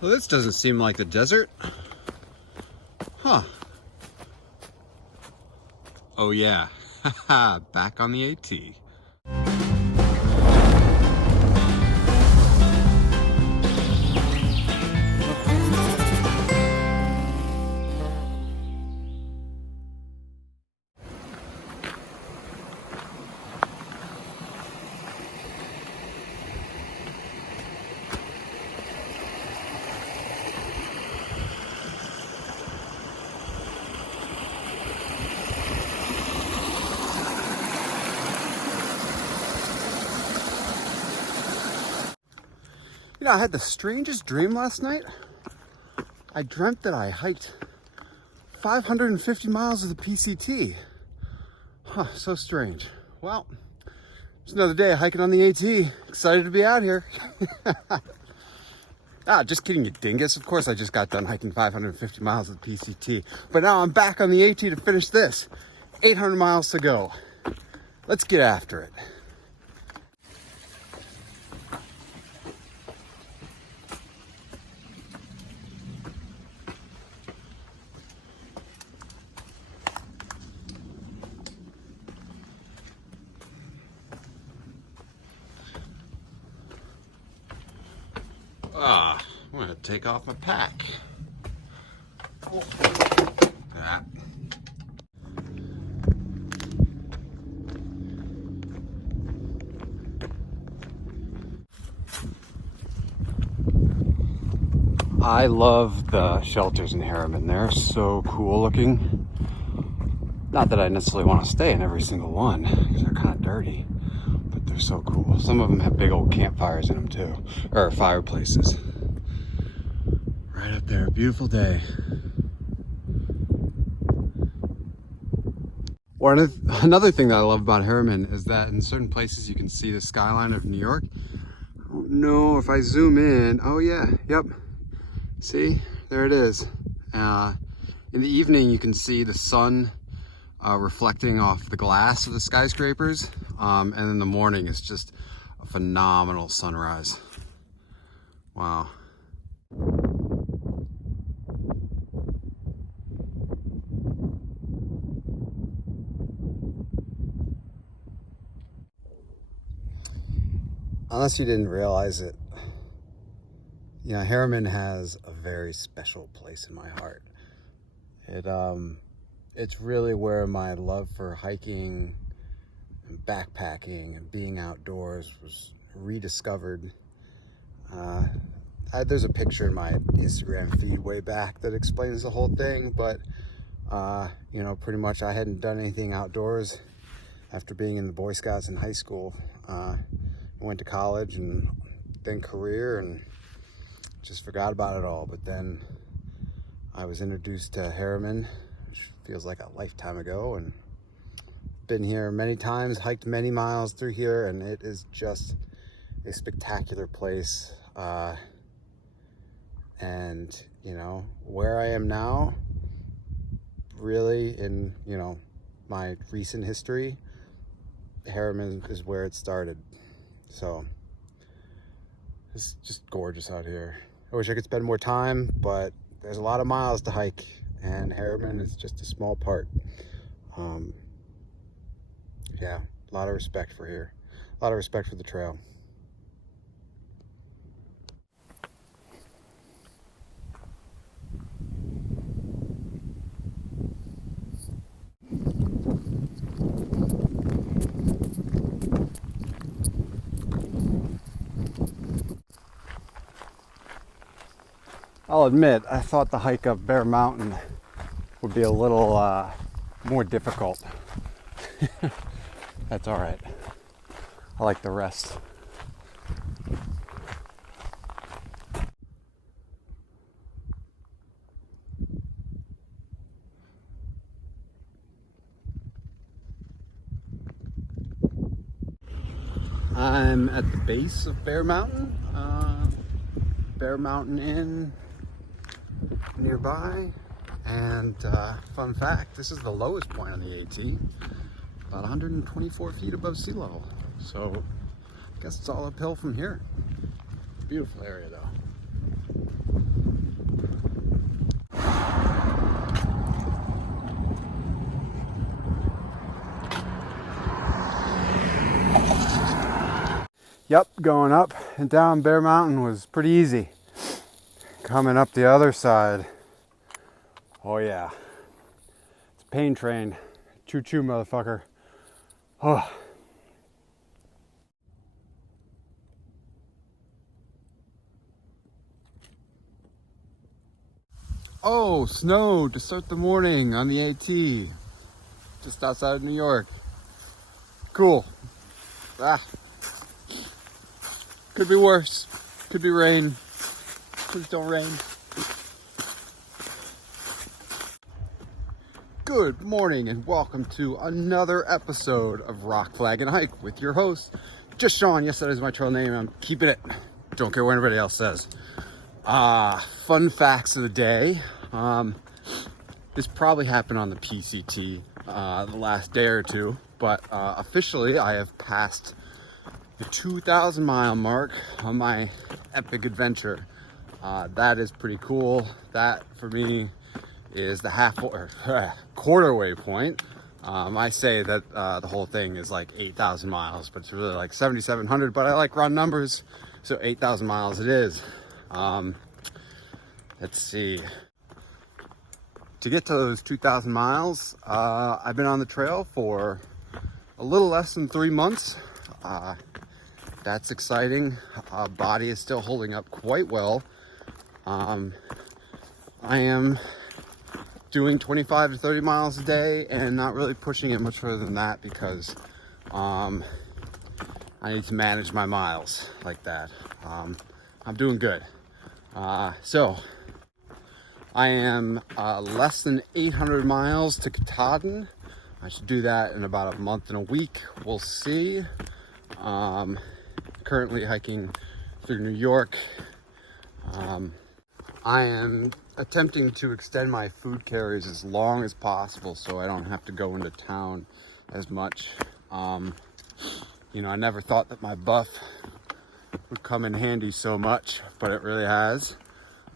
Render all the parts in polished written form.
Well, this doesn't seem like the desert. Huh. Oh yeah, haha, back on the AT. You know, I had the strangest dream last night. I dreamt that I hiked 550 miles of the PCT. Huh, so strange. Well, it's another day of hiking on the AT. Excited to be out here. Ah, just kidding, you dingus. Of course I just got done hiking 550 miles of the PCT. But now I'm back on the AT to finish this. 800 miles to go. Let's get after it. Ah, I'm gonna take off my pack. Oh. Ah. I love the shelters in Harriman. They're so cool looking. Not that I necessarily want to stay in every single one, because they're kind of dirty, but they're so cool. Some of them have big old campfires in them too, or fireplaces. Right up there, beautiful day. Another thing that I love about Harriman is that in certain places you can see the skyline of New York. I don't know if I zoom in. Oh yeah, yep. See, there it is. In the evening you can see the sun reflecting off the glass of the skyscrapers, and in the morning it's just a phenomenal sunrise. Wow. Unless you didn't realize it, you know, Harriman has a very special place in my heart. It's really where my love for hiking and backpacking and being outdoors was rediscovered. There's a picture in my Instagram feed way back that explains the whole thing, but you know, pretty much I hadn't done anything outdoors after being in the Boy Scouts in high school. I went to college and then career and just forgot about it all. But then I was introduced to Harriman, which feels like a lifetime ago, and been here many times, hiked many miles through here, and it is just a spectacular place. And you know, where I am now, really in, you know, my recent history, Harriman is where it started. So it's just gorgeous out here. I wish I could spend more time, but there's a lot of miles to hike, and Harriman is just a small part. Yeah, a lot of respect for here. A lot of respect for the trail. I'll admit, I thought the hike up Bear Mountain would be a little more difficult. That's all right. I like the rest. I'm at the base of Bear Mountain. Bear Mountain Inn nearby, and fun fact, this is the lowest point on the AT, about 124 feet above sea level, so I guess it's all uphill from here. Beautiful area though. Yep, going up and down Bear Mountain was pretty easy. Coming up the other side, oh yeah, it's a pain train. Choo choo, motherfucker. Oh. Oh, snow to start the morning on the AT, just outside of New York. Cool. Ah. Could be worse. Could be rain. Please don't rain. Good morning and welcome to another episode of Rock, Flag, and Hike with your host, Just Sean. Yes, that is my trail name. I'm keeping it. Don't care what anybody else says. Fun facts of the day. This probably happened on the PCT the last day or two, but officially I have passed the 2,000 mile mark on my epic adventure. That is pretty cool. That for me is the quarter way point. I say that the whole thing is like 8,000 miles, but it's really like 7,700, but I like round numbers, so 8,000 miles it is. Let's see. To get to those 2,000 miles, I've been on the trail for a little less than 3 months. That's exciting. Body is still holding up quite well. I am doing 25 to 30 miles a day and not really pushing it much further than that because I need to manage my miles like that. I'm doing good. So I am less than 800 miles to Katahdin. I should do that in about a month and a week. We'll see. Currently hiking through New York. I am attempting to extend my food carries as long as possible so I don't have to go into town as much. You know, I never thought that my buff would come in handy so much, but it really has.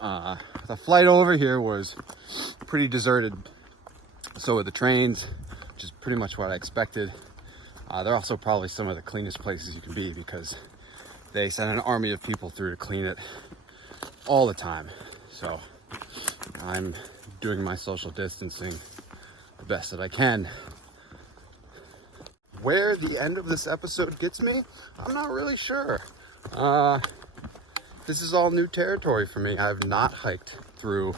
The flight over here was pretty deserted. So were the trains, which is pretty much what I expected. They're also probably some of the cleanest places you can be because they send an army of people through to clean it all the time. So I'm doing my social distancing the best that I can. Where the end of this episode gets me, I'm not really sure. This is all new territory for me. I have not hiked through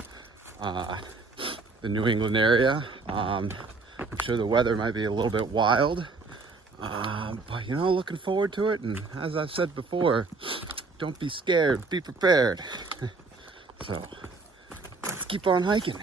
the New England area. I'm sure the weather might be a little bit wild. But you know, looking forward to it. And as I've said before, don't be scared, be prepared. So let's keep on hiking.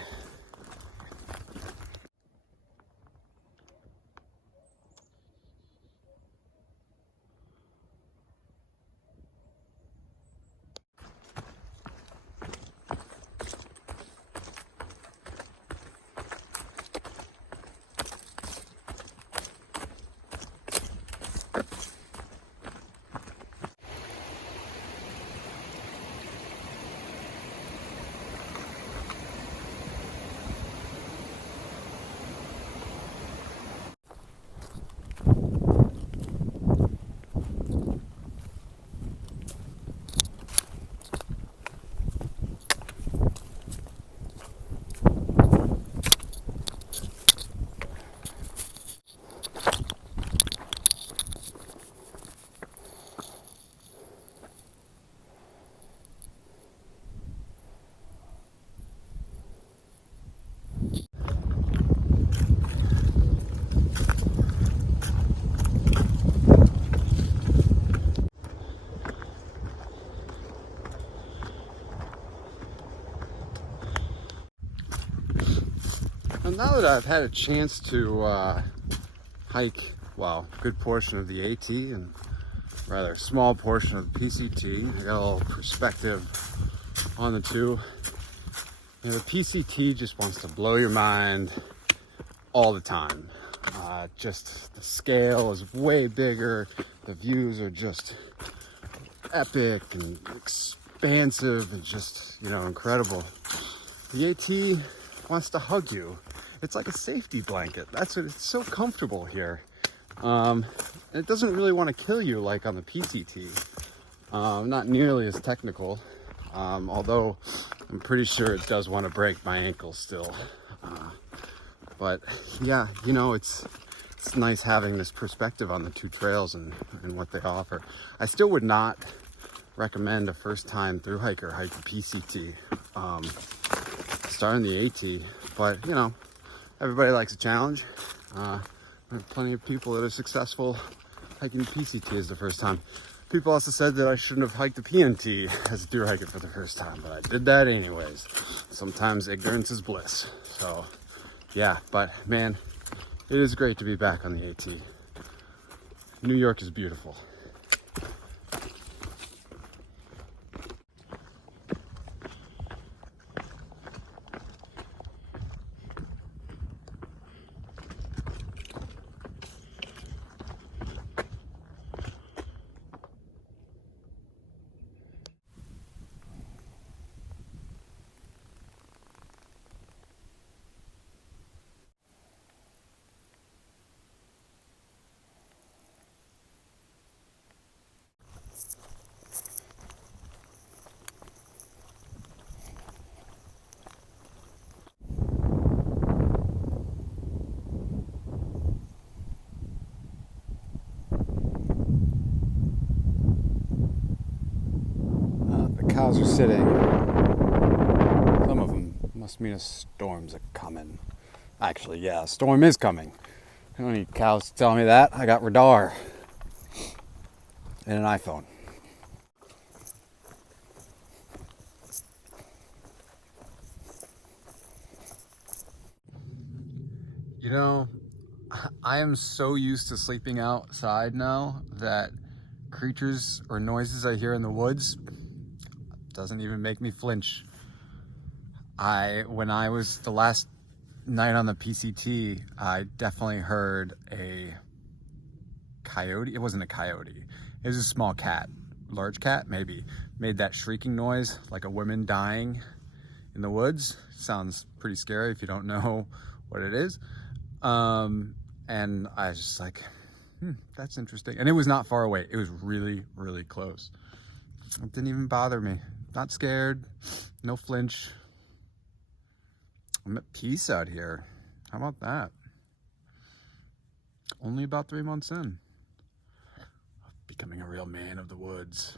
And now that I've had a chance to hike, well, a good portion of the AT and rather a small portion of the PCT, I got a little perspective on the two. You know, the PCT just wants to blow your mind all the time. Just the scale is way bigger. The views are just epic and expansive and just, you know, incredible. The AT wants to hug you. It's like a safety blanket. That's what, it's so comfortable here. It doesn't really want to kill you like on the PCT. Not nearly as technical, although I'm pretty sure it does want to break my ankles still. But yeah, you know, it's nice having this perspective on the two trails and what they offer. I still would not recommend a first-time thru hiker hike the PCT. Starting the AT, but you know, everybody likes a challenge. There are plenty of people that are successful hiking the PCT as the first time. People also said that I shouldn't have hiked the PNT as a thru hiker for the first time, but I did that anyways. Sometimes ignorance is bliss. So yeah, but man, it is great to be back on the AT. New York is beautiful. Cows are sitting. Some of them must mean a storm's a coming. Actually, yeah, a storm is coming. I don't need cows to tell me that. I got radar and an iPhone. You know, I am so used to sleeping outside now that creatures or noises I hear in the woods doesn't even make me flinch. When I was the last night on the PCT, I definitely heard a coyote. It wasn't a coyote. It was a small cat, large cat maybe, made that shrieking noise like a woman dying in the woods. Sounds pretty scary if you don't know what it is. And I was just like, that's interesting. And it was not far away. It was really, really close. It didn't even bother me. Not scared, no flinch. I'm at peace out here. How about that? Only about 3 months in. Becoming a real man of the woods.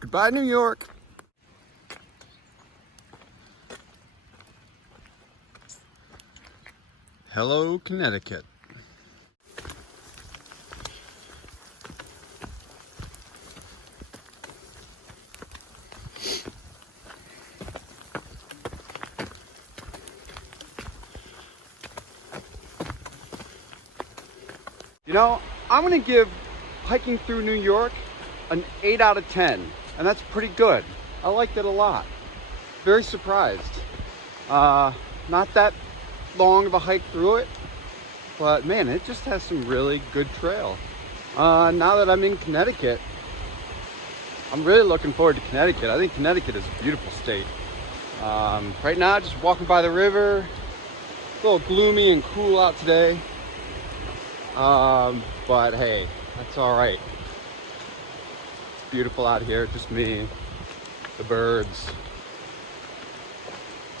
Goodbye, New York. Hello, Connecticut. You know, I'm gonna give hiking through New York an 8 out of 10, and that's pretty good. I liked it a lot. Very surprised. Not that long of a hike through it, but man, it just has some really good trail. Now that I'm in Connecticut, I'm really looking forward to Connecticut. I think Connecticut is a beautiful state. Right now, just walking by the river. A little gloomy and cool out today, but hey, that's all right. It's beautiful out here, just me, the birds,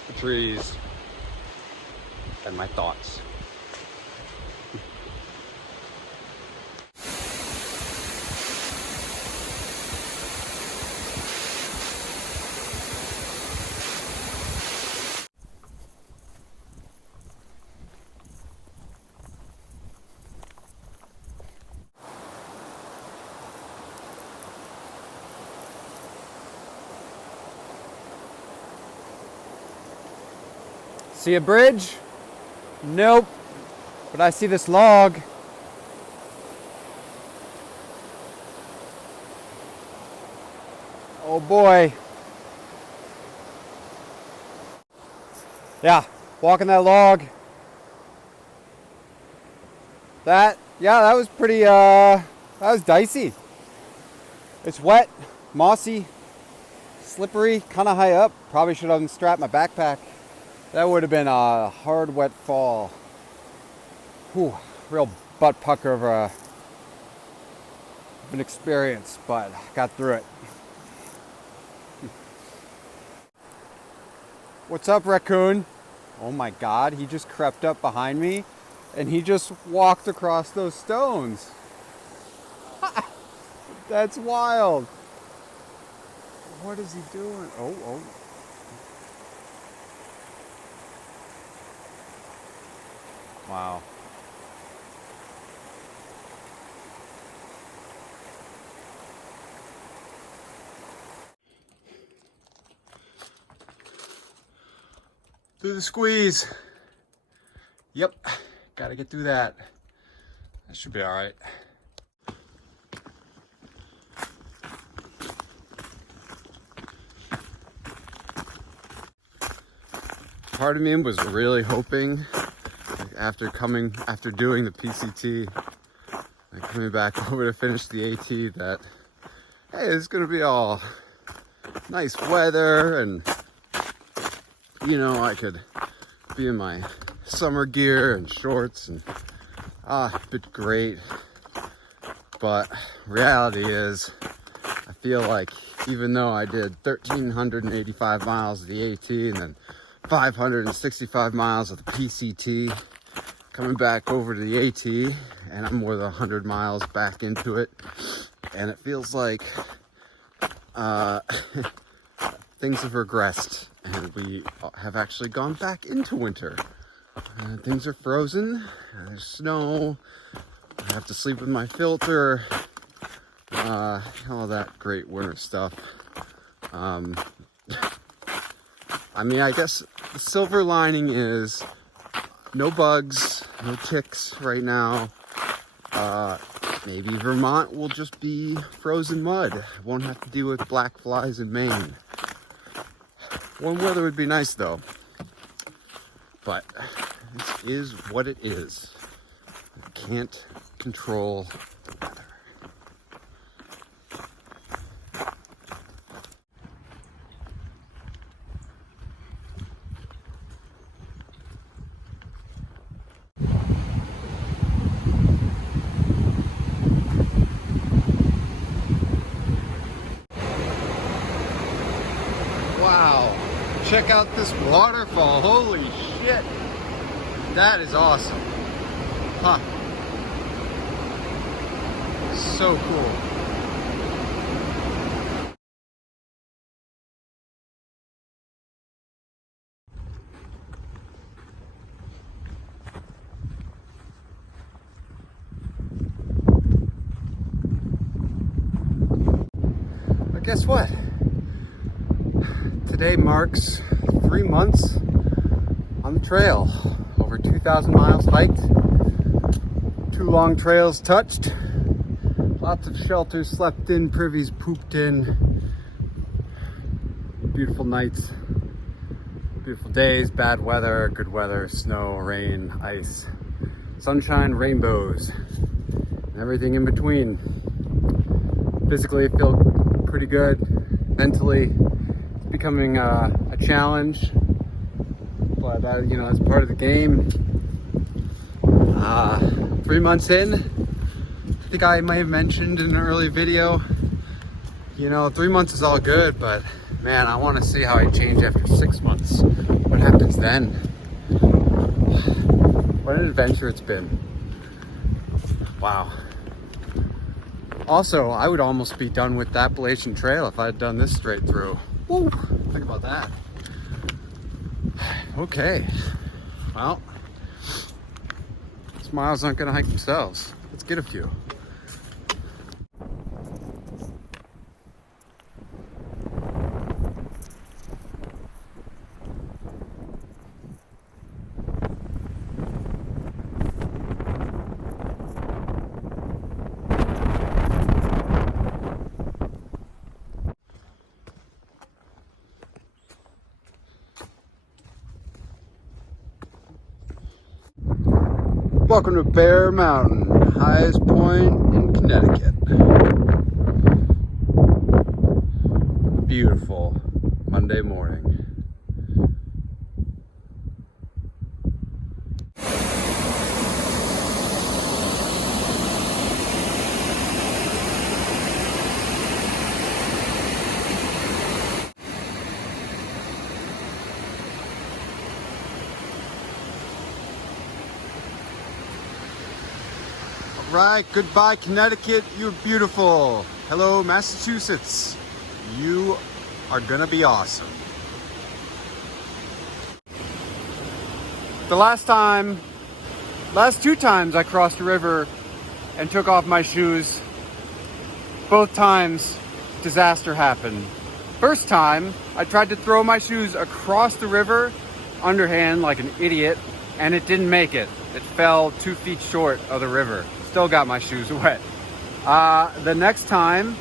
the trees, and my thoughts. See a bridge? Nope. But I see this log. Oh boy. Yeah, walking that log. that was pretty, that was dicey. It's wet, mossy, slippery, kind of high up. Probably should have unstrapped my backpack. That would have been a hard, wet fall. Whew, real butt pucker of an experience, but got through it. What's up, raccoon? Oh my God, he just crept up behind me and he just walked across those stones. That's wild. What is he doing? Oh. Wow. Through the squeeze. Yep, gotta get through that. That should be all right. Part of me was really hoping, like, after doing the PCT, and coming back over to finish the AT, that, hey, it's gonna be all nice weather and, you know, I could be in my summer gear and shorts and it'd be great. But reality is, I feel like even though I did 1,385 miles of the AT and then 565 miles of the PCT, coming back over to the AT, and I'm more than 100 miles back into it, and it feels like things have regressed and we have actually gone back into winter. Things are frozen, there's snow, I have to sleep with my filter, all that great winter stuff. I mean, I guess the silver lining is no bugs, no ticks right now. Maybe Vermont will just be frozen mud. Won't have to deal with black flies in Maine. Warm weather would be nice though. But this is what it is. I can't control the weather. Wow, check out this waterfall, holy shit. That is awesome. Huh. So cool. But guess what? Today marks 3 months on the trail. Over 2,000 miles hiked, 2 long trails touched, lots of shelters slept in, privies pooped in, beautiful nights, beautiful days, bad weather, good weather, snow, rain, ice, sunshine, rainbows, and everything in between. Physically, I feel pretty good. Mentally, it's becoming a challenge. But you know, as part of the game. 3 months in, I think I may have mentioned in an early video, you know, 3 months is all good, but man, I want to see how I change after 6 months. What happens then? What an adventure it's been. Wow. Also, I would almost be done with that Blazin trail if I had done this straight through. Woo! Think about that. Okay, well, these miles aren't gonna hike themselves. Let's get a few. Welcome to Bear Mountain, highest point in Connecticut. Beautiful Monday morning. Right, goodbye Connecticut, you're beautiful. Hello Massachusetts, you are gonna be awesome. The last two times I crossed a river and took off my shoes, both times disaster happened. First time, I tried to throw my shoes across the river, underhand like an idiot, and it didn't make it. It fell 2 feet short of the river. Still got my shoes wet. The next time,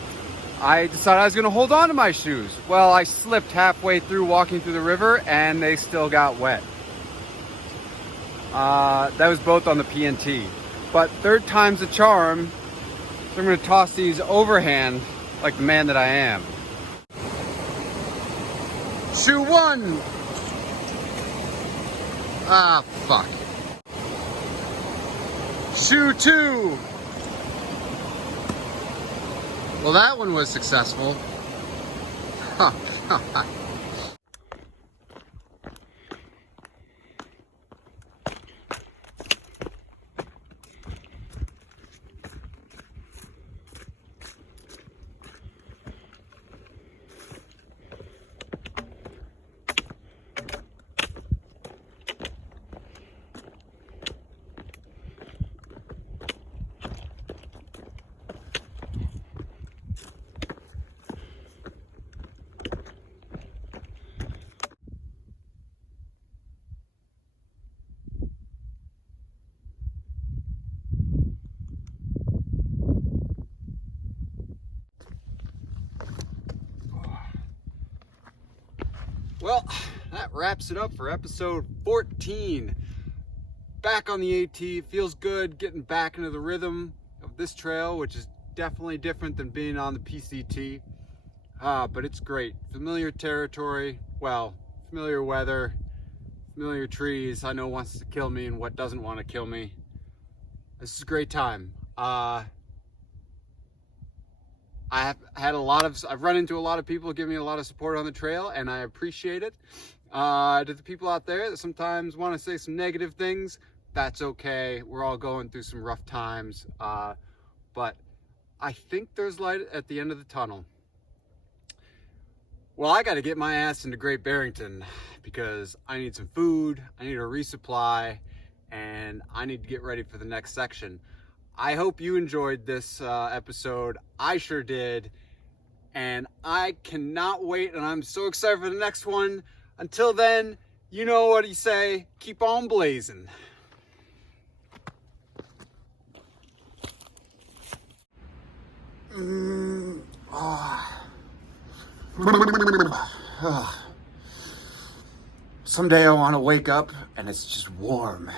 I decided I was gonna hold on to my shoes. Well, I slipped halfway through walking through the river and they still got wet. That was both on the PNT. But third time's a charm, so I'm gonna toss these overhand like the man that I am. Shoe one! Ah, fuck. Shoe two. Well, that one was successful. Well, that wraps it up for episode 14. Back on the AT, feels good getting back into the rhythm of this trail, which is definitely different than being on the PCT. But it's great. Familiar territory, well, familiar weather, familiar trees. I know what wants to kill me and what doesn't want to kill me. This is a great time. I've run into a lot of people giving me a lot of support on the trail, and I appreciate it. To the people out there that sometimes want to say some negative things, that's okay. We're all going through some rough times, but I think there's light at the end of the tunnel. Well, I got to get my ass into Great Barrington because I need some food, I need a resupply, and I need to get ready for the next section. I hope you enjoyed this episode. I sure did. And I cannot wait, and I'm so excited for the next one. Until then, you know what you say, keep on blazing. Someday I want to wake up and it's just warm.